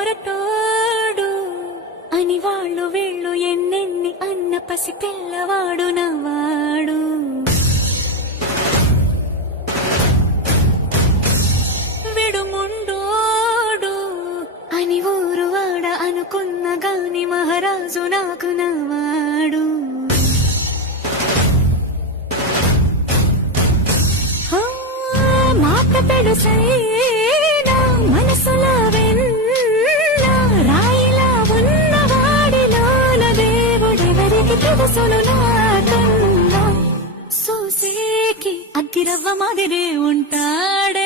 మొరటోడు అని వాళ్ళు వీళ్ళు ఎన్నెన్ని అన్న పసి పిల్లవాడు నవ్వాడు. విడుముండోడు అని ఊరు వాడ అనుకున్న గాని మహారాజు నాకు నవ్వాడు. మాట పెడుసైనా మనసులా వెన్న రాయిలా ఉన్నవాడిలోన దేవుడెవరికి తెలుసును నాకన్నా. సూసేకి అగ్గిరవ్వ మాదిరే ఉంటాడ